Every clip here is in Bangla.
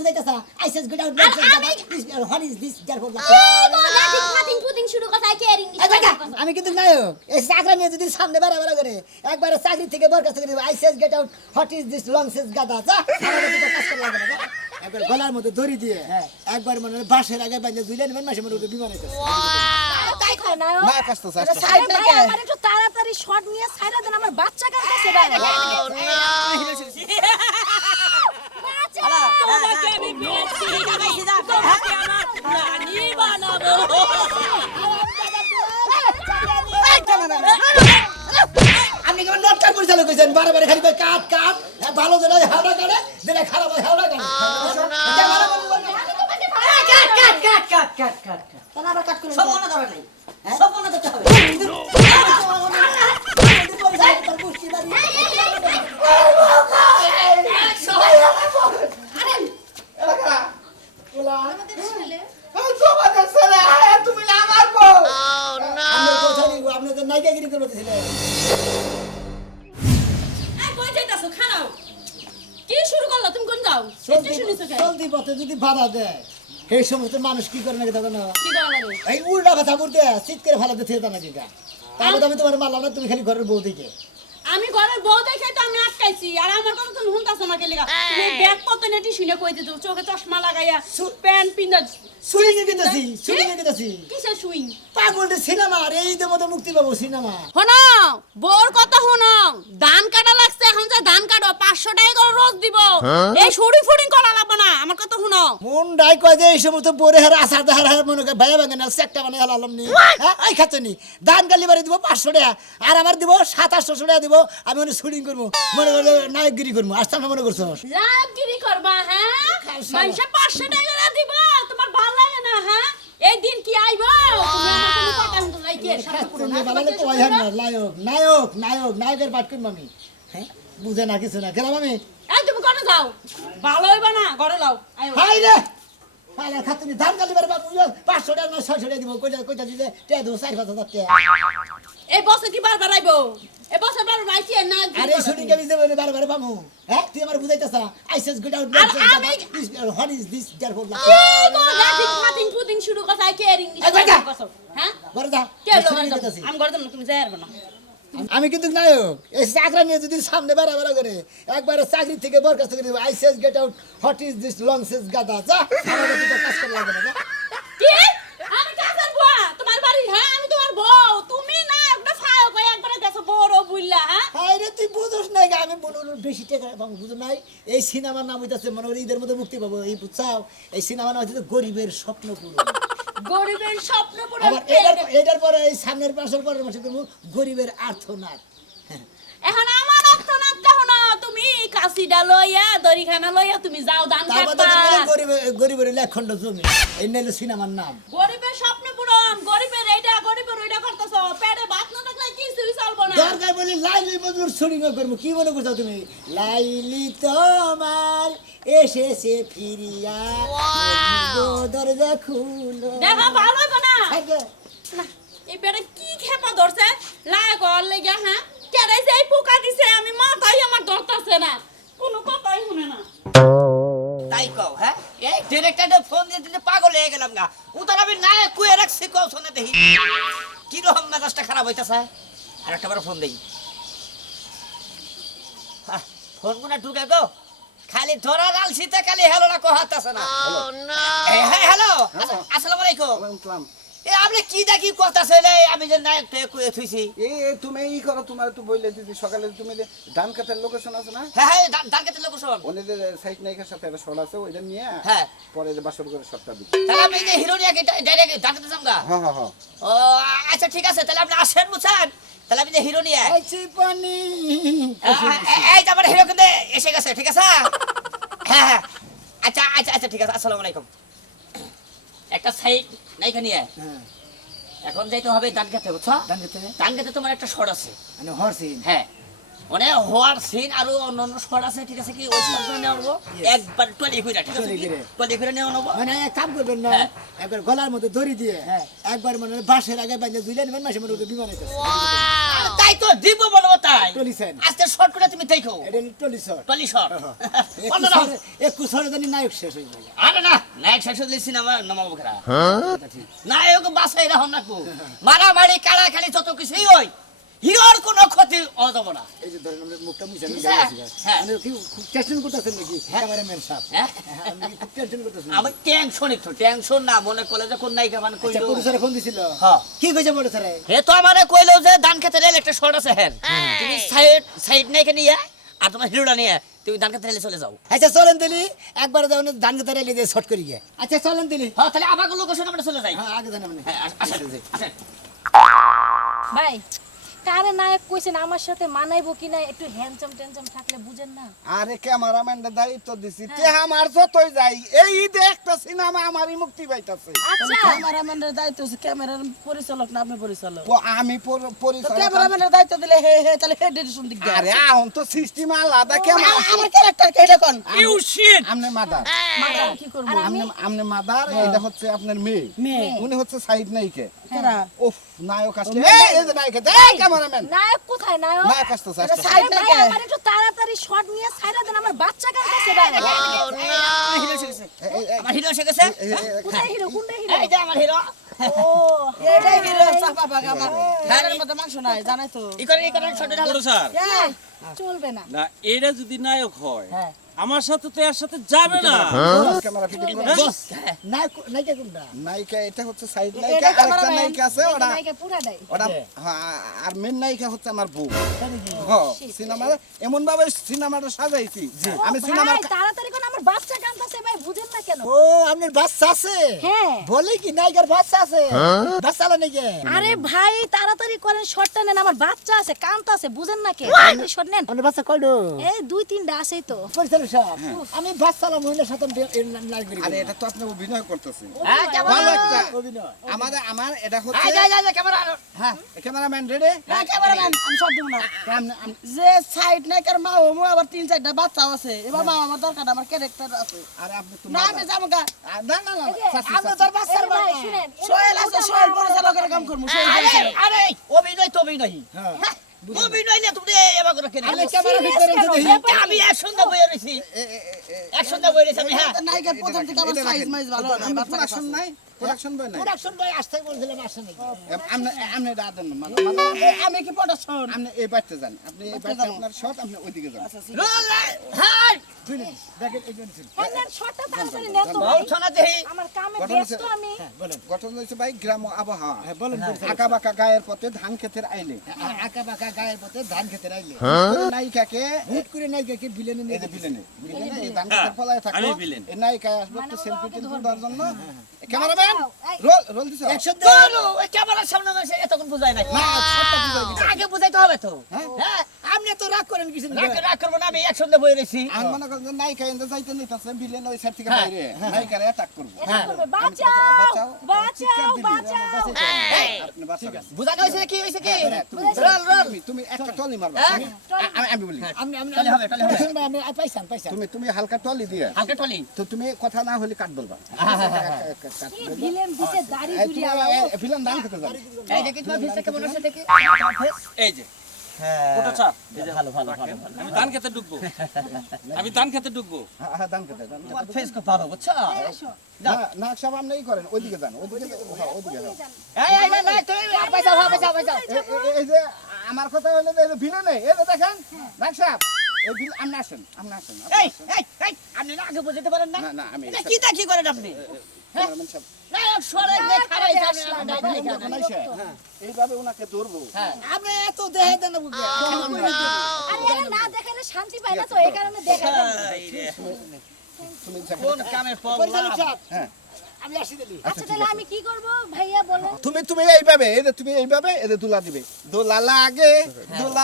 বুঝাইতাছা I said good out what is this therefore পুদিং শুরু কথা কেয়ারিং আমি কিন্তু নায়ক এই চাকরা নিয়ে যদি সামনে বাড়া করে একবারে চাকরি থেকে বরখাস্ত করে দিব I said get out what is this long সেস গাদা যা আমাদের তো কাজ করা লাগে না একবার গলার মধ্যে দড়ি দিয়ে একবার মনে বাসের আগে বাইরে দুইলে নেবেন মাসে মনে বিমান হইতাছে তাই খায় না মা কাছতে চাস সাইড না আমার একটু তাড়াতাড়ি শট নিয়ে ছাইরা দেন আমার বাচ্চা কার কাছে ভাই তোমাকে আমি বিয়েছি লাগাইছি যা তোমাকে আমার রানী বানাবো আপনি কেমন নটকা পরিচালক কইছেন বারে খালি কাট কাট ভালো জেলা হাওড়া কাটে জেলা খারাপ হয় হাওড়া কাটে কাট তাহলে আবার কাট করে সব মনে ধরে নাই সব মনে ধরতে হবে আপনাদের নাইকাগিরি করতেছিলেন কই যাইতাছো খানাও কি শুরু করলা তুমি কোন যাও স্টেশন নিছো কেন চলতি পথে যদি বাধা দেয় এই সমস্ত মানুষ কি করে নাকি দাদা না কি করা লাগে এই উল্টা কথা বলতে চিৎ করে ফেলাতে থেকে নাকি গা তারপর আমি তোমার মারলাম না তুমি খালি ঘরের বউ দিকে আমি ঘরের বউ দেখে তো আমি আটকাইছি আর আমার কথা তুমি শুনতাছ না কেলিগা তুমি ব্যাগ পত্র নেটি শুনে কই দিছো চোখে চশমা লাগাইয়া প্যান্ট পিন্দা সুইং এ গেতাছি সুইং এ গেতাছি কিসের সুইং পাগলটা সিনেমা আর এই যে মতো মুক্তি পাবো সিনেমা শোনো বোর কথা শোনো ধান কাটা লাগছে এখন যে ধান কাটো 500 টাকা করে রোজ দিব এই শুড়ি ফুড়ি করা লাগবে না আমার কথা শোনো মন ডাই কয় যে এই সমস্ত বোরে হার আসার দাহার হার মনে করে ভাইয়া ভাঙে না সেকটা মানে হালালাম নি হ্যাঁ এই খাচ্ছনি ধান গালি বাড়ি দিব 500 টাকা আর আমার দিব 2700 টাকা দিব আমি মনে শুটিং করবো মনে করে নায়কগিরি করবো আসতে মনে করছো রাগগিরি করবা হ্যাঁ মানুষে 500 টাকা করে দিব তোমার ভালো লাগে না হ্যাঁ এই দিন কি আইবো তুমি আমার কোনো কথা শুনতে লাইকে বাবালে কয় হার না নায়ক নায়ক নায়ক নায়কের পাঠ করব আমি হ্যাঁ বুঝে না কিছু না গেলাম আমি এই তুমি কোনে যাও ভালো হইবা না ঘরে লাও আয়ো হাই রে হাই খাতুনি ধান গালি বাড়ি বাবু 500 টাকা না 600 টাকা দিব কইটা কইটা দিলে তে দো 4-5 টাকা এই বছর কি বারবার আইবো এই বছর বারবার আইছি না আরে শুটিং কে দিতে বলে বারবার পামু হ্যাঁ তুই আমার বুঝাইতাছা I said good out what is this therefore এই গো লাটিং পুদিং শুরু কথা কেয়ারিং হ্যাঁ বড় যা কে আমি ঘরে যাম না তুমি যাই না আমি কিন্তু নায়ক এই চাকরা নিয়ে যদি সামনে বাড়া করে একবারে চাকরি থেকে বরখাস্ত করে দিব I said get out what is this long সেস গাদা যা আমাদের তো কাজ করা লাগে না কি আমি কাজের বুয়া তোমার বাড়ি হ্যাঁ আমি তোমার বউ তুমি না একটা ফাও কই একবারে গেছো বড় বুইলা হ্যাঁ হাই রে তুই বুঝছ না আমি বলুন বেশি টাকা পাবো বুঝো নাই এই সিনেমার নাম হইতাছে মনে করি ঈদের মধ্যে মুক্তি পাবো এই বুঝছাও এই সিনেমার নাম হইতাছে গরিবের স্বপ্ন পূরণ গরিবের স্বপ্ন পূরণ আবার এটার পরে এই সামনের পাশের পরের মাসে করবো গরিবের আর্তনাদ এখন আমার অর্থনাদ দেখো না তুমি কাশিডা লইয়া দড়িখানা লইয়া তুমি যাও দান কাটবা গরিবের লেখখণ্ড জমি এই নাইলো সিনেমার নাম গরিবের স্বপ্ন পূরণ গরিবের এইটা গরিবের ওইটা করতেছ পেটে ভাত না থাকলে কিছুই চলবো না দরকার বলি লাইলি মজুর শুটিং করবো কি মনে করছো তুমি লাইলি তোমার এসেছে ফিরিয়া দরজা খুলো দেখো ভালো হবে না আগে না এই পেটে কি খেপা ধরছে লাই কর লেগে হ্যাঁ কেডে যে এই পোকা দিছে আমি মাথায় আমার ধরতাছে না কোনো কথাই শুনে না তাই কও হ্যাঁ এই ডিরেক্টরটা ফোন দিয়ে দিতে পাগল হয়ে গেলাম গা উতার আমি না কুয়ে রাখছি কও শুনে দেখি কি রকম মেজাজটা খারাপ হইতাছে আর একটা বার ফোন দেই ফোন কোনা ঢুকে গো খালি ধরা গালছিতে খালি হ্যালো না কহাতাছে না হ্যাঁ হ্যালো আসসালামু আলাইকুম এ আপনি কি দেখি কথাছে রে আমি যে নায়ক তে কুয়ে থুইছি তুমি ই করো তোমার তো বইলে দিদি সকালে তুমি যে ধান কাটার লোকেশন আছে না হ্যাঁ হ্যাঁ ধান কেটে লোকেশন ওনে যে সাইড নায়িকার সাথে একটা শট আছে ওইটা নিয়ে হ্যাঁ পরে যে বাসর করে শটটা দিই তাহলে আমি যে হিরোনিয়াকে ডাইরেক্ট ধান কেটে যামগা হ্যাঁ হ্যাঁ হ্যাঁ ও আচ্ছা ঠিক আছে তাহলে আপনি আসেন বুঝছেন তাহলে আমি যে হিরোনিয়া আইছি পানি এই যে আমার হিরো কিন্তু এসে গেছে ঠিক আছে হ্যাঁ হ্যাঁ আচ্ছা আচ্ছা আচ্ছা ঠিক আছে আসসালামু আলাইকুম একটা সাইড নাইকা নিয়ে হ্যাঁ এখন যাইতে হবে ধান খেতে বুঝছো ধান খেতে ধান খেতে তোমার একটা শট আছে মানে হরসিন হ্যাঁ মানে হওয়ার সিন আর অন্য শট আছে ঠিক আছে কি ওই শট নেওয়া নেবো একবার টলি ঘুরে ঠিক আছে টলি ঘুরে নেওয়া নেবো মানে এক কাম করবেন না একবার গলার মধ্যে দড়ি দিয়ে একবার মানে বাসের আগে বাইরে দুইলে নেবেন মাসে মনে বিমান হইতেছে তাই তাই তো দিব বলবো তাই টলি সেন। আজকে শর্ট করে তুমি দেখো এটা টলি শট টলি শর্ট একটু সরে জানি নায়ক শেষ হয়ে যায় আরে না নায়ক শেষ হলে সিনেমা নামাবো খেলা নায়ক বাসায় রাখো না কো মারামারি কাড়াকাড়ি যত কিছুই হয় হিরোর কোনো ক্ষতি হতো না এই যে ধরেন আমরা মুখটা মুছে আমি হ্যাঁ, গেছি হ্যাঁ। মানে কি খুব টেনশন করতেছেন নাকি ক্যামেরাম্যান সাহেব হ্যাঁ আপনি কি খুব টেনশন করতেছেন আমার টেনশন একটু টেনশন না মনে করলে যে কোন নায়িকা মানে আচ্ছা কইলো প্রডিউসারে ফোন দিছিল হ্যাঁ কি কইছে প্রডিউসারে হে তো আমারে কইলো যে ধান খেতে রেল একটা শর্ট আছে হ্যাঁ তুমি সাইড নায়িকা নিয়ে আর তোমার হিরোটা নিয়ে তুমি ধান খেতে রেলে চলে যাও আচ্ছা চলেন দিলি একবার যাও না ধান খেতে রেলে দিয়ে শর্ট করি গিয়ে আচ্ছা চলেন দিলি হ্যাঁ তাহলে আমাকে লোকেশন আমরা চলে যাই হ্যাঁ আগে জানেন আপনি হ্যাঁ আসেন আসেন ভাই কারে নায়ক কইছেন আমার সাথে মানাইবো কিনা একটু হ্যান্ডসাম টেনসাম থাকলে বুঝেন না আরে ক্যামেরাম্যানটা দায়িত্ব দিছি তে আমার যতই যাই এই ঈদে একটা সিনেমা আমারই মুক্তি পাইতাছে আচ্ছা ক্যামেরাম্যানের দায়িত্ব হচ্ছে ক্যামেরার পরিচালক না আপনি পরিচালক আমি পরিচয় ক্যামেরাম্যানের দায়িত্ব দিলে হে হে তাহলে হে ডিরেকশন দিক দিয়ে আরে এখন তো সিস্টেম আলাদা ক্যামেরা আমার ক্যারেক্টার কেটে কোন আমনে মাদার মাথা কি করব আমনে মাদার এটা হচ্ছে আপনার মেয়ে মেয়ে উনি হচ্ছে সাইড নায়িকা কেরা উফ নায়ক আসলে এই যে নায়িকা এই ক্যামেরাম্যান নায়ক কোথায় নায়ক নায়ক আসতেছে আরে ভাই আমার একটু তাড়াতাড়ি শট নিয়ে ছাইরা দেন আমার বাচ্চা কাঁদতেছে ভাই হিরো এসে গেছে আমার হিরো এসে গেছে কোথায় হিরো কোনটা হিরো এই যে আমার হিরো ও এইটাই হিরো চাপা বাগ আমার ঘরের মধ্যে মাংস নাই জানাই তো এই করেন শর্ট ঢালো স্যার এই, চলবে না না এটা যদি নায়ক হয় আমার সাথে তো এর সাথে যাবে না ক্যামেরা ফিটিং করে বস নায়িকা কোনটা নায়িকা এটা হচ্ছে সাইড এটা নায়িকা আরেকটা cameraman। নায়িকা আছে ওরা নায়িকা পুরাটাই ওরা হ্যাঁ, আর মেন নায়িকা হচ্ছে আমার বউ হ্যাঁ সিনেমা এমন ভাবে সিনেমাটা সাজাইছি আমি সিনেমার ভাই তাড়াতাড়ি কোন আমার বাচ্চা কাঁদতেছে ভাই বুঝেন না কেন ও আপনার বাচ্চা আছে হ্যাঁ বলে কি নায়িকার বাচ্চা আছে বাচ্চা আলা নাকি আরে ভাই তাড়াতাড়ি করেন শটটা নেন আমার বাচ্চা আছে কাঁদতেছে বুঝেন না কে শট নেন আপনার বাচ্চা কয়ডো এই দুই তিনটা আছেই তো পরিচালক সাহেব আমি বাচ্চা আলা মহিলার সাথে নাচ করি আরে এটা তো আপনি অভিনয় করতেছেন হ্যাঁ ভালো একটা অভিনয় আমার এটা হচ্ছে ক্যামেরা হ্যাঁ ক্যামেরাম্যান রেডি না ক্যামেরাম্যান আমি সব দেব না যে সাইড নায়িকার মা ও মো আবার তিন চারটা বাচ্চা আছে এবার মা আমার দরকার আমার ক্যারেক্টার আছে আরে আপনি তো না আমি যাবো গা না না না আমি তোর বাচ্চার এই ভাই শুনেন সোহেল আছে সোহেল পরিচালকের কাম করবো আরে আরে অভিনয় তো অভিনয় হ্যাঁ অভিনয় না তুমি এবার করে কেন আমি ক্যামেরা ফিট করে দেখি আমি একশন দা বইয়ে রইছি একশন দা বইয়ে রইছি আমি হ্যাঁ নায়িকার প্রথম থেকে আমার সাইজ মাইজ ভালো না বাচ্চা প্রোডাকশন নাই প্রোডাকশন বই নাই প্রোডাকশন ভাই আসতে বলছিলাম আসে নাকি আপনি আপনি এটা দেন আমি কি প্রোডাকশন আপনি এই বাইতে যান আপনি এই বাইতে আপনার শট আপনি ওইদিকে যান রোল হাই দেখেন এই জন্য হ্যাঁ শটটা তাড়াতাড়ি নেন তো ভাই বলছ না দেহি আমার কামে ঘটনা ব্যস্ত আমি বলেন গঠন হয়েছে ভাই গ্রাম আবহাওয়া হ্যাঁ বলেন আঁকা বাঁকা গায়ের পথে ধান ক্ষেতের আইলে আঁকা বাঁকা গায়ের পথে ধান খেতে রাইলে নায়িকাকে হুট করে নায়িকাকে বিলেনে এই নিয়ে যে বিলেনে এই ধান ক্ষেতের ফলায় থাকো আমি villain। এই নায়িকা আসবে একটু সেলফি তুলবার জন্য ক্যামেরাম্যান এই, রোল রোল দিছো একশন বলো ওই ক্যামেরার সামনে এসে এতক্ষণ বুঝাই নাই না শটটা বুঝাই দিতে আগে বুঝাইতে হবে তো হ্যাঁ আপনি তো রাগ করেন কিছু রাগ করবো না আমি একশন দা বইয়ে রইছি আমি মনে করেন যে নায়িকা এনে যাইতে নিতেছে বিলেন ওই সাইড থেকে বাইরে নায়িকারে অ্যাটাক করবো এটা করবে বাঁচাও বাঁচাও বাঁচাও আপনি বাঁচাবেন বুঝানো হইছে কি হইছে কি তুমি রোল রোল তুমি একটা টলি মারবা হ্যাঁ? আমি বলি আমি আমি তাহলে হবে, তাহলে হবে। শুনুন ভাই, আমি পাইছাম তুমি হালকা টলি দিয়ে হালকা টলি তো তুমি কথা না হলে কাট বলবা কাট কি বলবা। ভিলেন দিছে দাড়ি এই জুড়ি তুমি আমার ভিলেন ধান খেতে যাবে এই দেখি তোমার ফেসটা কেমন আছে দেখি এই যে ওটা চাপ ভালো ভালো ভালো ভালো আমি ধান খেতে ঢুকবো আমি ধান খেতে ঢুকবো হ্যাঁ ধান খেতে ধান খেতে। তোমার ফেস খুব ভালো বুঝছো না না সব আপনি ই করেন ওইদিকে যান ওইদিকে হ্যাঁ, ওইদিকে যান এই না তুমি পয়সা পয়সা এই যে আমার কথা হলো যে ভিলেন নেই এই যে দেখেন রাখ সাহেব এই ভিল আপনি আসেন আপনি আসেন এই এই এই আপনি না আগে বুঝতে পারেন না না না আমি এটা কি তা কি করেন আপনি ক্যামেরাম্যান সাহেব না সরে দে খারাই যখন আইসে, এইভাবে ওনাকে ধরবো আপনি এত দেহে দেন বুকে আরে আরে না দেখালে শান্তি পাই না তো এই কারণে দেখাই তুমি কোন কামে পরিচালক পড়লাম সাহেব হ্যাঁ আমি আসি দিলি আচ্ছা তাহলে আমি কি করব ভাইয়া বলেন তুমি এইভাবে এই যে তুমি এইভাবে এই যে দুলা দিবে দুলা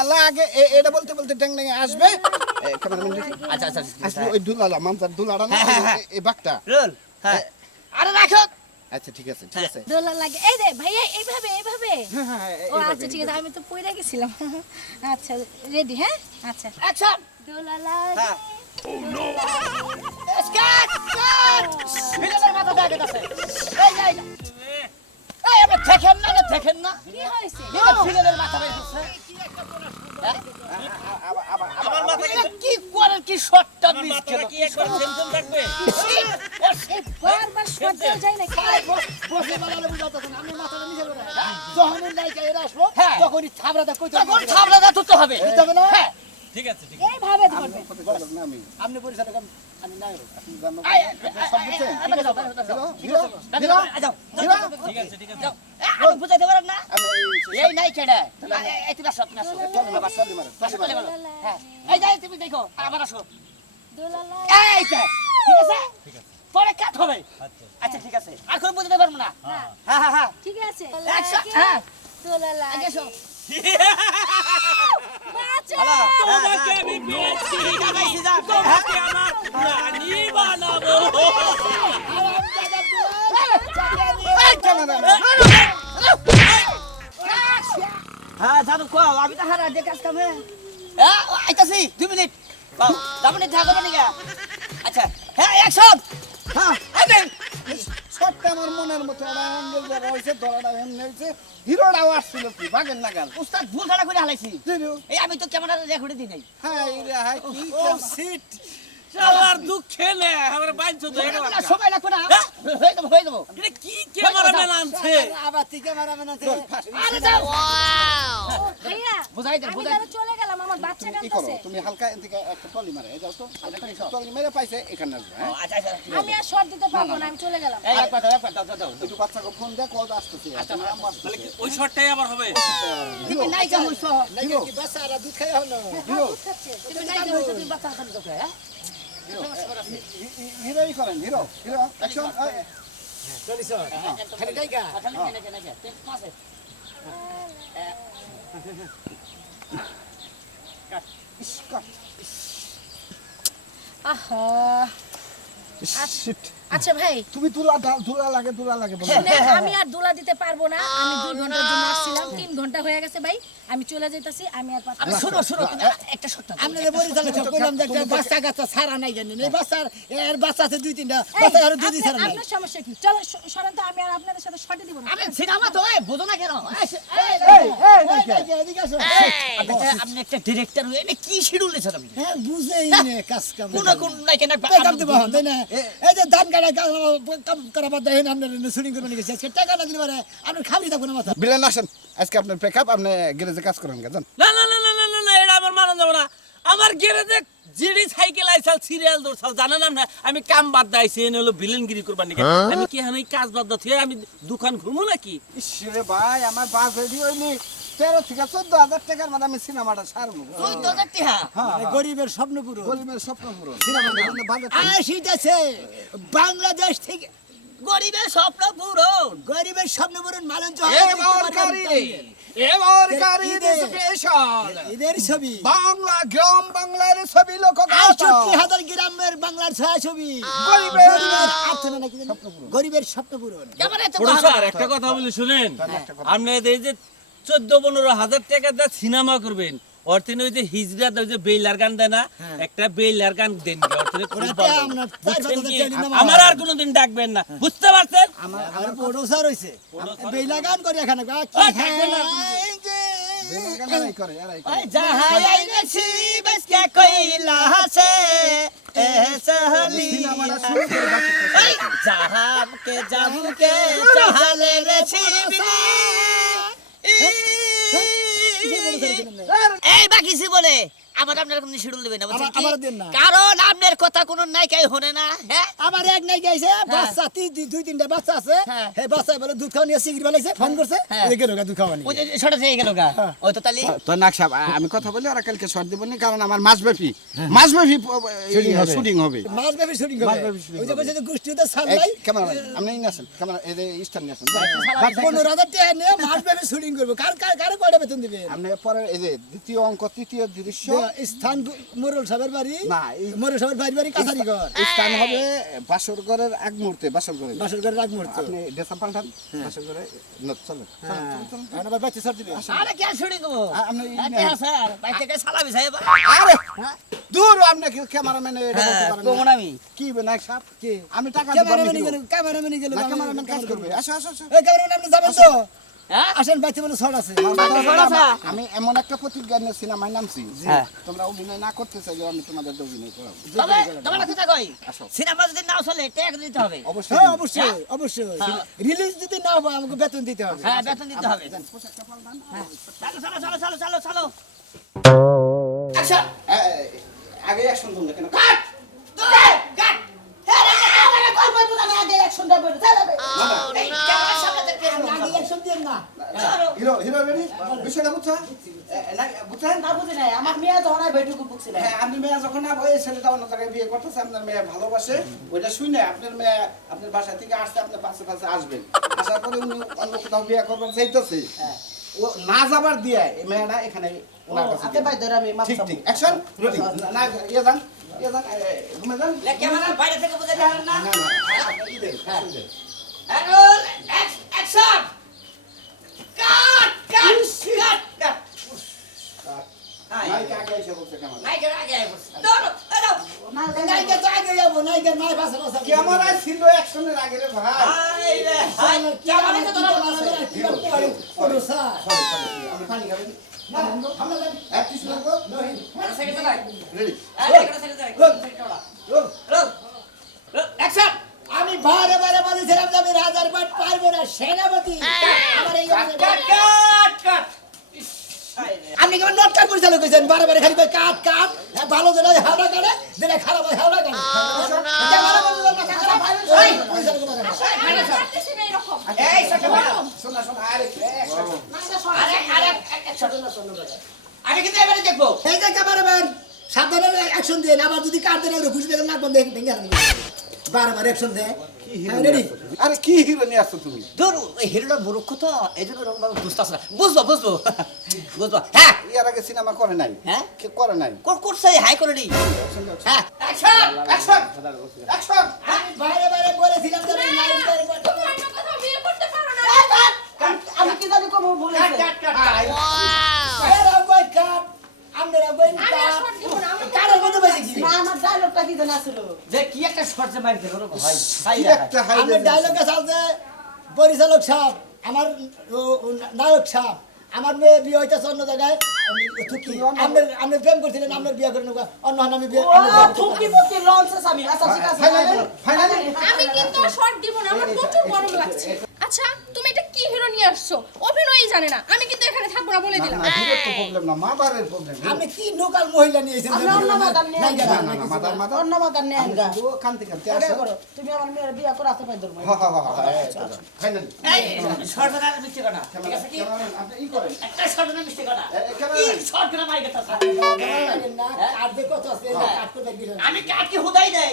লাগে এটা বলতে বলতে ট্যাং ট্যাং আসবে ক্যামেরাম্যান আচ্ছা আচ্ছা আসলে ওই দুলালা মামতার দুলাটা না এই বাকটা রোল হ্যাঁ আরে রাখো আচ্ছা ঠিক আছে ঠিক আছে দোলা লাগে এই দে ভাইয়া এইভাবে এইভাবে হ্যাঁ হ্যাঁ ও আচ্ছা ঠিক আছে আমি তো পড়ে গেছিলাম আচ্ছা রেডি হ্যাঁ আচ্ছা অ্যাকশন দোলা লাগে স্কাট স্কাট ভিলেনের মাথা দাগে আছে এই এই এই আপনি দেখেন না দেখেন দেখছেন না কি হয়েছে এটা ফিলের মাথা বের করছে আমার মাথায় এটা কি করেন কি শটটা আমার মিস মাথাটা কেন কি একবার সেমসেম থাকবে বারবার শর্ট দেওয়া যায় না বসে বলালে বুঝাতেছেন আপনি মাথাটা নিচে করে যখনই নায়িকা এরা আসলো হ্যাঁ। তখনই থাবড়াটা কইতে তখন থাবড়া ধরতে হবে হবে না হ্যাঁ ঠিক আছে ঠিক এইভাবে ধরবে আপনি পরিচয় করেন আমি নায়ক ঠিক আছে ঠিক আছে আমি বুঝাইতে পারেন না এই নাই কেডা এই তুমি আসো তুমি আসো হ্যাঁ এই যাই তুমি দেখো আবার আসো দোলালা এই যে, ঠিক আছে পরে কাট হবে আচ্ছা ঠিক আছে আর কোন বুঝতে পারবো না হ্যাঁ হ্যাঁ হ্যাঁ ঠিক আছে একশো, হ্যাঁ। দোলালা আগে এসো বাঁচা তোমাকে আমি পেয়েছি লাগাইছি যা তোমাকে আমার রানী বানাবো হ্যাঁ যাবো কও আমি তো হারা দিয়ে কাজ কামে হ্যাঁ আইতাছি 2 মিনিট যাবো না থাকবো না আচ্ছা হ্যাঁ অ্যাকশন হ্যাঁ আবে সবটা আমার মনের মতো একটা অ্যাঙ্গেল জায়গা হয়েছে ধরাটা এমনি হয়েছে হিরোটাও আসছিল কি ভাগের নাগাল উস্তাদ ভুল ধারা করে হালাইছি হিরো এই আমি তো ক্যামেরা রেকর্ডে দিই নাই হ্যাঁ এই রে হাই কি সিট শালার দুঃখে নে আমার বাইঞ্চো তো এটা না সময় লাগবে না হয়ে যাবো এটা কি ক্যামেরাম্যান আনছে আবার থেকে মারাবেন আছে আরে যাও ভাইয়া বুঝাই দে আমি বুঝাই তাহলে চলে গেলাম আমার বাচ্চা কি করো কাঁদতেছে তুমি হালকা এদিকে একটা টলি মারে এই যাও তো টলি মেরে পাইছে এখানে আসবে হ্যাঁ আচ্ছা আচ্ছা আমি আর শর্ট দিতে পারবো না আমি চলে গেলাম এই একবার দাও একটু বাচ্চাকে ফোন দেয় কল আসতেছে তাহলে কি ওই শটটাই আবার হবে তুমি নাই যাও হইছো নাকি কি বাসারা দুধ খাই হলো তুমি নাই যাও হইছো তুমি বাচ্চা খালি তোকে হ্যাঁ হিরোই করেন হিরো হিরো অ্যাকশন চলিস খালি নায়িকা খালি কেন পাশে আহা আচ্ছা ভাই তুমি দুলা লাগে বলো আমি আর দোলা দিতে পারবো না আমি 2 ঘন্টার জন্য আসছিলাম 3 ঘন্টা হয়ে গেছে ভাই আমি চলে যাইতাছি আমি আর পারবো না। শুনো একটা সত্য আপনি যে পরিচালক কইলাম যে একটা বাচ্চা কাচ্চা সারা নাই জানেন এই বাচ্চার এর বাচ্চা আছে 2-3টা বাচ্চা আর দুই সারা নাই আপনার সমস্যা কি চলো সরেন তো আমি আর আপনাদের সাথে শর্টে দিব না আরে সিনেমা তো বুঝো না কেন এদিকে আসো আপনি একটা ডিরেক্টর হয়ে কি শিডিউল দিয়েছেন আপনি হ্যাঁ বুঝেই নে কাজ কাম কোন নাই কেন কাম দিব তাই না এই যে ধান কাটা কাম করা বাদ দেন আপনারা শুটিং করবেন গেছে আজকে টাকা না দিলে পারে আপনি খালি থাকুন মাথা বিলেন আসেন আজকে আপনার পেকআপ আপনি গ্যারেজে কাজ করেন গেছেন না না না না না না না এটা আমার মানা যাবে না আমার গ্যারেজে জিডি সাইকেল আইসাল সিরিয়াল দৌড়ছাল জানেন না আমি কাম বাদ দাইছি এনে হলো ভিলেনগিরি করবার নাকি আমি কি হানি কাজ বাদ দাথে আমি দোকান ঘুরবো নাকি ইসরে ভাই আমার বাস রেডি হইনি 13 থেকে 14,000 টাকার মধ্যে আমি সিনেমাটা ছাড়বো 14,000 টাকা মানে গরিবের স্বপ্ন পুরো গরিবের স্বপ্ন পূরণ আসিতেছে বাংলাদেশ থেকে গরিবের স্বপ্ন পূরণ গরিবের স্বপ্ন পূরণ মালঞ্চ এদের ছবি বাংলা গ্রাম বাংলার ছবি লোক ৬৮,০০০ গ্রামের বাংলার ছায়াছবি গরিবের আর্থনা নাকি জানি? গরিবের স্বপ্ন পূরণ কেমন এত স্যার একটা কথা বলি শুনেন আপনি এই যে 14-15,000 টাকা দিয়ে সিনেমা করবেন অর্থে ওই যে হিজড়া ওই যে বেইলার গান দেয় না একটা বেইলার গান দেন আমার আর কোনোদিন ডাকবেন না বুঝতে পারছেন আমার প্রডিউসার হইছে বেলা গান করি এখানে ওই যাহাই আইনেছি বসকে কইলা হাসে এ সহলি ওই যাহাবকে যাবুকে চাহালে রে ছিবি এই বাকি জীবনে আমার আপনার কোনো শিডিউল দিবেন না বুঝছেন কি আমার দেন না। কারণ আপনার কথা কোনো নায়িকাই হনে না হ্যাঁ আমার এক নাই গাইছে বাচ্চা 2-3টা বাচ্চা আছে হ্যাঁ। হে বাচ্চা বলে দুধ খাওয়া নিয়ে সিগারেট বানাইছে ফোন করছে হ্যাঁ। এই গেল দুধ খাওয়া ওই যে ছোট থেকে গেল গা ওই তো তালি তো নাকসাব আমি কথা বলি আর কালকে শর্ট দিব না কারণ আমার মাসব্যাপী শুটিং হবে মাছ বেবি শুটিং হবে ওই যে বলছে যে গোষ্ঠীতে সামলাই ক্যামেরাম্যান আপনি নিয়ে আসেন ক্যামেরা এই যে স্টার নিয়ে আসেন 15,000 টাকা নিয়ে মাছ বেবি শুটিং করব কার কয়টা বেতন দিবেন আপনি পরে এই যে দ্বিতীয় অঙ্ক তৃতীয় দৃশ্য স্থান মোরল সাহেবের বাড়ি না, এই- মোরল সাহেবের বাড়ি কাছারিঘর স্থান হবে বাসর ঘরের এক মুহূর্তে বাসর ঘরে বাসর ঘরে রাগ মুহূর্ত আপনি ডেসা পাল্টান বাসর ঘরে চলেন এখন আবার বাচ্চা সর দিবে আরে কি শুনি গো আপনি হ্যাঁ স্যার ভাই থেকে সালামি সাহেব আরে দূর আপনি কি ক্যামেরাম্যান এটা বলতে হ্যাঁ পারেন কোমন না? আমি কি নায়ক সাহেব কি আমি টাকা ক্যামেরাম্যান গেল ক্যামেরাম্যান গেল ক্যামেরাম্যান কাজ করবে আসো আসো আসো এই ক্যামেরাম্যান আপনি যাবেন তো হ্যাঁ? আসেন বাইতে বলে ছড় আছে আমি এমন একটা প্রতিজ্ঞা নিয়ে সিনেমায় নামছি হ্যাঁ। তোমরা অভিনয় না করতে চাইলে আমি তোমাদের অভিনয় করাবো তবে তোমার কথা কই সিনেমা যদি নাও চলে ট্যাক্স দিতে হবে অবশ্যই হ্যাঁ অবশ্যই অবশ্যই রিলিজ যদি না হয় আমাকে বেতন দিতে হবে হ্যাঁ বেতন দিতে হবে চলো চলো চলো চলো চলো চলো আচ্ছা আগে অ্যাকশন বললে কেন কাট কাট আগে অ্যাকশনটা বের যাবে এই ক্যামেরার সামনে থেকে আগে অ্যাকশন দিন না হিরো হিরো রেডি বিষয়টা বুঝছো বুঝছেন না বুঝি নাই আমার মেয়ে যখন বেটুকু বুকছিল হ্যাঁ আপনি মেয়ে যখন না ওই ছেলেটা অন্য জায়গায় বিয়ে করতেছে আপনার মেয়ে ভালোবাসে ওইটা শুনে আপনার মেয়ে আপনার বাসা থেকে আসতে আপনি পাশে পাশে আসবেন আসার পরে উনি অন্য কোথাও বিয়ে করবেন চাইতেছে ও না যাবার দিয়ে এই মেয়েটা এখানে ওনার কাছে হাতে পাই ধরে আমি মাপ ঠিক ঠিক অ্যাকশন রেডি না ইয়ে যান ঘুমে যান ক্যামেরার বাইরে থেকে বুঝে যাবেন না না না আপনি ইয়ে দেন রোল অ্যাকশন কাট কাট কাট কাট মাইক আগে এসে বলছে কেমন নাইকের আগে বসে দাও দাও নাইকে তো আগে যাবো নাইকে নাই পাশে পাশে ক্যামেরা ছিল অ্যাকশনের আগে রে ভাই হাই রে হাই ক্যামেরা তো ধরো ওরে স্যার আপনি পানি খাবেন না আমরা এক টিস্যু লাগবে সেকেন্ড ভাই রেডি সেকেন্ড ভাই রোল রোল অ্যাকশন আমি বারে বারে বলেছিলাম যে আমি রাজার বাট পারবো না সেনাপতি আমার এই কাট কাট কাট আপনি কেমন নটকা পরিচালক হয়েছেন বারে বারে খালি কই কাট কাট ভালো দিলে হাওড়া কাটে দিলে খারাপ হয় হাওড়া কাটে এই সেকেন্ড ভাই শোনা শোনা আরে আরে আরে আগে কিন্তু এবারে দেখবো এই যে ক্যামেরাম্যান সাবধানে অ্যাকশন দিয়ে আবার যদি কাট দেন ওরে খুশি দেখেন না বন্ধ ভেঙে যাবে বারে বারে অ্যাকশন দে রেডি আরে কি হিরো নিয়ে আসছো তুমি দূর ওই হিরোটা মূর্খ তো এই জন্য ওরকম ভাবে বুঝতেছ না বুঝবো বুঝবো বুঝবো হ্যাঁ এর আগে সিনেমা করে নাই হ্যাঁ? কে করে নাই করছে হাই করে নি হ্যাঁ অ্যাকশন অ্যাকশন অ্যাকশন আমি বারে বারে বলেছিলাম যে আমি নায়কের বাট আমি কি জানি কম বলেছে এরা কই কাট আমরা কই কাট কারের মধ্যে বেশি কি না আমার ডায়লগটা কি জানা ছিল যে কি একটা শর্ট যে মার দিল রে ভাই হাই কি রে একটা হাই আমি ডায়লগে চালছে পরিচালক সাহেব আমার নায়ক সাহেব আমার মেয়ে বিয়ে হইতেছে অন্য জায়গায় আপনি প্রেম করছিলেন আপনার বিয়ে করে নেবো অন্য আমি বিয়ে ও থুকি মুকি লঞ্চেস আমি আচ্ছা ঠিক আছে ফাইনালি আমি কিন্তু শর্ট দিব না আমার প্রচুর গরম লাগছে আচ্ছা তুমি এটা কি হিরো নিয়ে আসছো অভিনয়ই জানে না আমি কিন্তু এখানে থাকবো না বলে দিলাম না হিরোর তো প্রবলেম না মাদারের প্রবলেম আপনি কি লোকাল মহিলা নিয়েছেন আমরা অন্য মাদার নিয়ে মাদার মাদার অন্য মাদার নিয়ে আনগা ও কান্তি কান্তি এটা আসো করো তুমি আমার মেয়ের বিয়ে করে আসতে পাই ধরবো ফাইনালি এই শর্ট না মিস্টেক না ঠিক আছে কি আপনি ই করেন একটা শর্ট না মিস্টেক না ক্যামেরা কি শর্ট না মাই গেছে না কাট দেখো তো আছে কাট করে দিলেন আমি কাট কি হুদাই দেই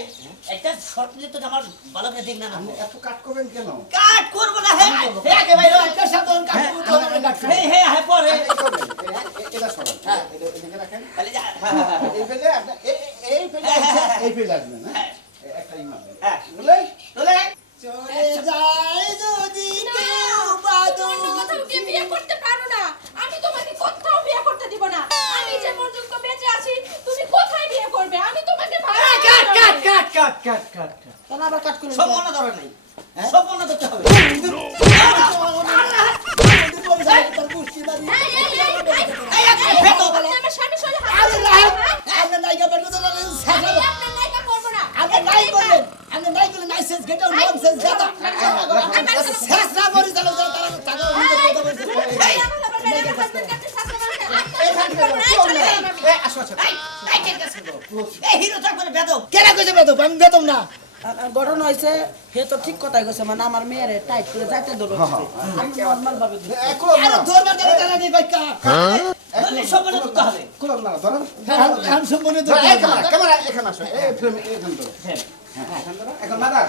একটা শর্ট নিয়ে তো আমার ভালো করে দেখ না আপনি এত কাট করবেন কেন কাট করব না হে হে আগে ভাই একটা সাধারণ কাট করতে হবে কাট হে হে হে পরে এটা সরান এটা এদিকে রাখেন খালি যা এই ফেলে আপনি এই ফেলে এই ফেলে আসবেন হ্যাঁ একটা ইমান হ্যাঁ বুঝলেন চলে চলে যায় যদি কেউ বাদু অন্য কোথাও গিয়ে বিয়ে করতে পারো না আমি তোমাকে কোথাও বিয়ে করতে দিব না আমি যে পর্যন্ত বেঁচে আছি তুমি কোথায় বিয়ে করবে আমি তোমাকে কাট কাট কাট কাট কাট কাট কেন আবার কাট করে সব মনে ধরে নাই সব মনে ধরতে হবে তার পুষ্টি বাড়ি এই একটা ভেতো আমার স্বামী সরে আরে লাভ আপনি নাইকা বাড়ি তো সাজা আপনার নায়িকা করবো না আপনি নাই করলেন আপনি নাই করলেন নাইসেন্স গেট আউট ননসেন্স গাদা শেষ না বলি তাহলে তারা টাকা কথা বলছে এই আসো আসো এই হিরো থাকবে ভেতো কেন কইছে বেতন আমি বেতন না ঘটনা হয়েছে হে তো ঠিক কথাই কইছে মানে আমার মেয়েরে টাইট করে যাইতে ধরো আমি নরমাল ভাবে দিই। আরে ধরবার জানি টাকা নেই ভাই কা সব মনে ধরতে হবে কোলাম না ধরেন আমি সম্পূর্ণ ধরে এই ক্যামেরা এখানে আসো এই ফ্রেম এখানে ধরো হ্যাঁ এখানে ধরো এখন মাদার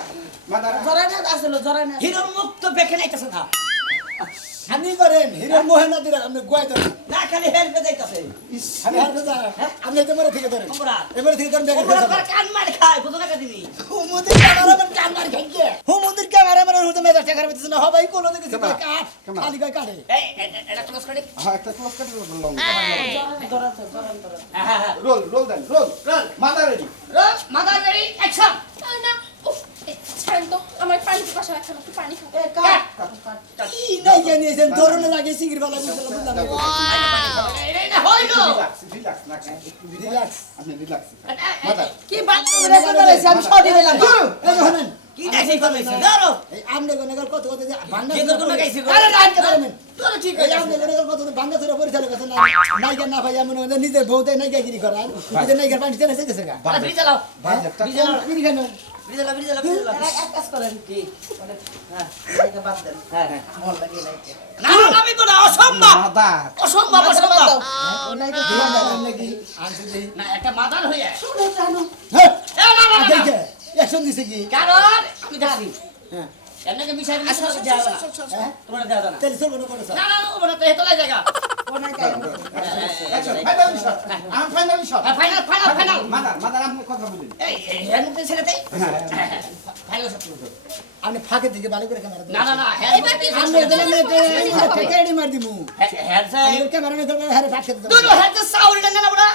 মাদার জরাই না আসলে জরাই না হিরোর মুখ তো বেঁকে নাইতেছে না আমি করেন হিরো মোহনা দিরা আমি গোয় ধরেন না খালি হেলপে যাইতেছে আমি হাতে যা আমি এতে মরে থেকে ধরেন তোমরা এবারে থেকে ধরেন দেখেন তোমরা কান মার খায় বুঝো না দিবি হুমুদির ক্যামেরাম্যান কান মার খাইছে হুমুদির ক্যামেরাম্যান হুতে মেজাজ টাকা দিতেছ না হবাই কোন দিকে কাট খালি কই কাটে এই এটা ক্লোজ করে হ্যাঁ একটা ক্লোজ কাট লং জরান হ্যাঁ roll roll then roll mother ready roll mother ready action না উফ ছাড়েন তো আমার পানি বসো এখন একটু পানি খাও এ কাট কি নায়িকা নিয়েছেন ধরনে লাগে সিঙ্গির বালা বুঝলাম এটা হইলো রিল্যাক্স রিল্যাক্স আপনি রিল্যাক্স মাথা কি বাথরুমে কথা বলেছি আমি সরি দিলাম এই শুনেন কি দেখি করলেছে ধরো এই আমনে গনগর কত কত যে ভাঙ্গা কে তোর কোনো গাইছে আরে রাইট পারবেন তোর ঠিক এই আমনে গনগর কত ভাঙ্গা ধরে পরিচালক আছে না নায়িকা না ভাই আমনে নিজের বউতে নায়িকাগিরি করান নিজের নায়িকার পানি টেনে চাইতেছে গা আরে ফ্রি চালাও আপনি কেন ফ্রি চালাও এক কাজ করেন কি হ্যাঁ এটা বাদ দেন হ্যাঁ আমার লাগে নাই না না আমি তো না অসম্ভব মাথা অসম্ভব অসম্ভব ও নায়িকা দিয়া দেন নাকি আনছে দেই না একটা মাদার হইয়া শুনে জানো হ্যাঁ এ না না না দেখে অ্যাকশন দিছে কি কারণ আমি দেখছি হ্যাঁ এমনকি বিষয় বিষয় দেওয়া না হ্যাঁ তোমার দেওয়া না তেল চলবে না পড়ে না না ওটা তো হেতলা জায়গা ও নাই কাই ফাইনালি শট আমি finally shot final final final মাথা আপনি কথা বলেন এই হের মুখে ছেড়েতে ফাইনাল সব তো আপনি ফাঁকে থেকে ভালো করে ক্যামেরা না না না হের আমি এখানে কেড়ি মার দিমু হের সাই আমি ক্যামেরা ধরে হারে ফাঁকে দিতে দুটো হের যে সাউরি না না বড়া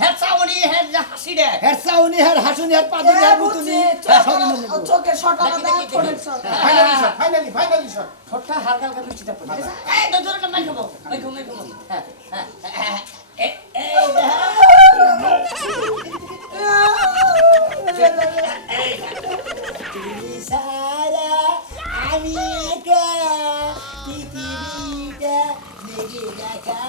হের সাউরি হের যে হাসি দে হের সাউনি হের হাসুনি হের পাদুনি হের বুতুনি চোখের শট আলাদা ঠোঁটের শট ফাইনালি শট ছোটটা হালকা হালকা মিষ্টিটা পড়ে এই তো জোরে মাই খাবো মাই খাবো হ্যাঁ হ্যাঁ এই সারা আমি একা পৃথিবীটা লেগে দেখা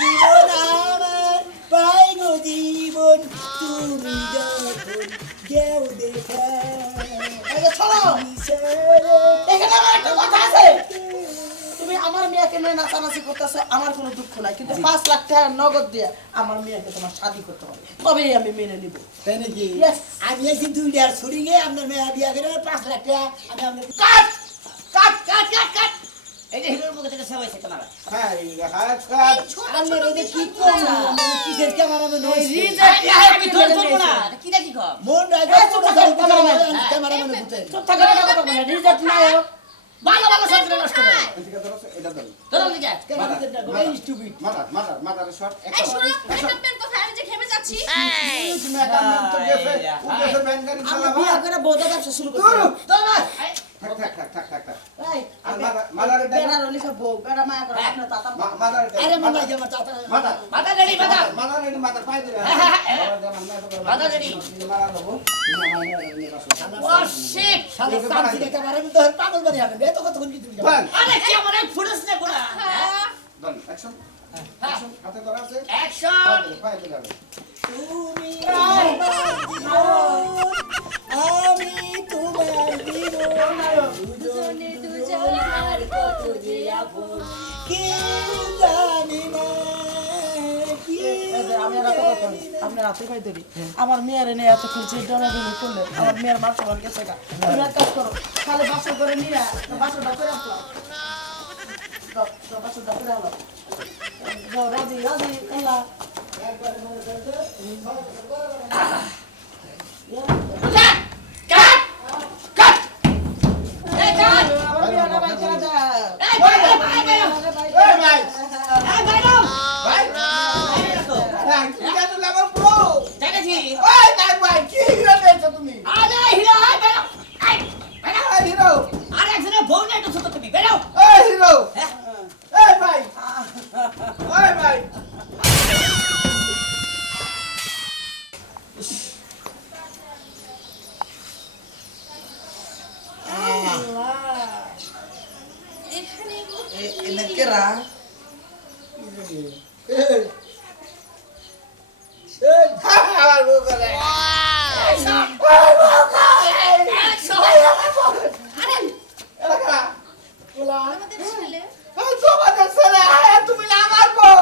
জীবন আমার পাই গো জীবন তুমি যখন কেউ দেখা চলো এখানে আমার একটা কথা আছে তুমি আমার মেয়েকে নিয়ে নাচানাচি করতেছো আমার কোনো দুঃখ নাই কিন্তু 5 লাখ টাকা নগদ দিয়ে আমার মেয়েকে তোমার শাদী করতে হবে তবেই আমি মেনে নিব তাই নাকি Yes. আমি আছি 2 টাকার ছুরিঙে আপনার মেয়ে বিয়া করে 5 লাখ টাকা আমি আপনার কাট কাট কাট কাট কাট এই যে হিরোর মুখে থেকে সবাই সেটা মারা আপনার ওদের কি কম কিসের ক্যামেরা ম্যান হইছি আমি তোর করব না কি দেখি কর মন রাখা ক্যামেরা ম্যান হইতে চুপ থাকো না কথা বলে রিজেক্ট না হোক ভালো ভালো সব নষ্ট করে ধরো লিখে ক্যামেরা ম্যান স্টুপিড মাথা শট এই শোনো মেকআপের কথা আমি যে ঘেমে যাচ্ছি আমি বিয়া করে বউদের ব্যবসা শুরু করতে এই বেড়ার লিখা বউ বেড়া মায়া করে আপনার তাতা আরে মন লাগে আমার চাচা মাথা রেডি মাথা ও শিট শালা সামসি ক্যামেরা ম্যান তো পাগল বানি হবে এত কত কোন কি তুমি আরে কি আমার ফুটেজ না কোনা অ্যাকশন হাতে ধরা আছে অ্যাকশন তুমি আমার জীবন, আমি তোমার জীবন দুজনে দুজনার কত যে আপন কেউ জানি না আমি একটা কথা কই আপনি রাতে কই দেরি আমার মেয়ের এনে এত খুঁজে ডরাডরি করলে আমার মেয়ের মার সবার গেছে গা তুমি এক কাজ করো খালি বাসা করে নিয়ে বাসাটা করে আসলাম বাসাটা করে আলো যাও রাজি রাজি আল্লাহ কাট কাট এই কাট আমার মেয়েরা ভাই করে দাও এই ভাই ভাই ভাই এই ভাই এই ভাই দাও ভাই কি জানো লাগো ব্রো দেখেছি ওই নাই ভাই কি হিরো দেখছো তুমি আরে হিরো এই বেরো এই বেরো এই হিরো আরে একজনের বউ নেই তো ছোট তুমি বেরো এই হিরো এই ভাই ওই ভাই এখানে এনে কেরা আমার বউ করে এলাকা আমাদের ছেলে এই তোমাদের ছেলে তুমি না আমার বউ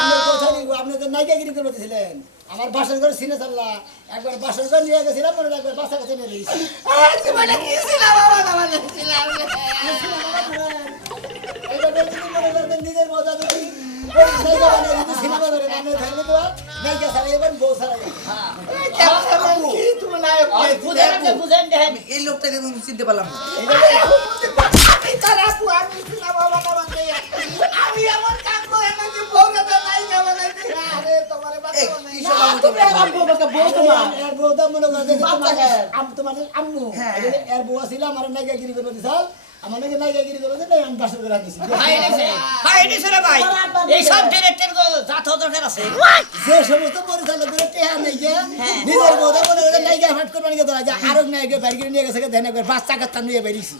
আমার কথা নিয়ে আপনাদের নায়িকাগিরি করে বলতেছিলেন আমার বাসর ঘরে সিনে চাল্লা একবার বাসর ঘর নিয়ে গেছিলাম পরে একবার বাসা কাছে নিয়ে গেছি তুমি কি ছিল বাবা আমার ছিলাম নিজের মজা যদি নায়িকা বানিয়ে যদি সিনেমা ধরে বানিয়ে থাকলে তো নায়িকা ছাড়া এবার বউ ছাড়া কি তুমি নায়ক বুঝেন দেখেন এই লোকটাকে তুমি চিনতে পারলাম না আমি আমার কাম করে নাকি বউ না নায়িকা বানাইছি আরে তোমার বাচ্চা বানাইছি তুমি আর আব্বু আমাকে বউ তোমার এর বউ তো মনে করে যে বাচ্চা তোমার খায়। তোমাদের আম্মু হ্যাঁ। এর বউ ছিল আমার নাইগাগিরি করে দিছাল আমার নাকি নাইগাগিরি করে দিলে আমি বাসর করে দিছি ভাই এনেছে রে ভাই এই সব ডিরেক্টর জাত দরকার আছে যে সমস্ত পরিচালকের টেহা নেই যে নিজের বউটা মনে করে নাইগা ফাট করবার নিয়ে ধরা যায় আরো নাইগা বাইরে নিয়ে গেছে দেন একবার বাচ্চা কাচ্চা নিয়ে বেরিয়েছি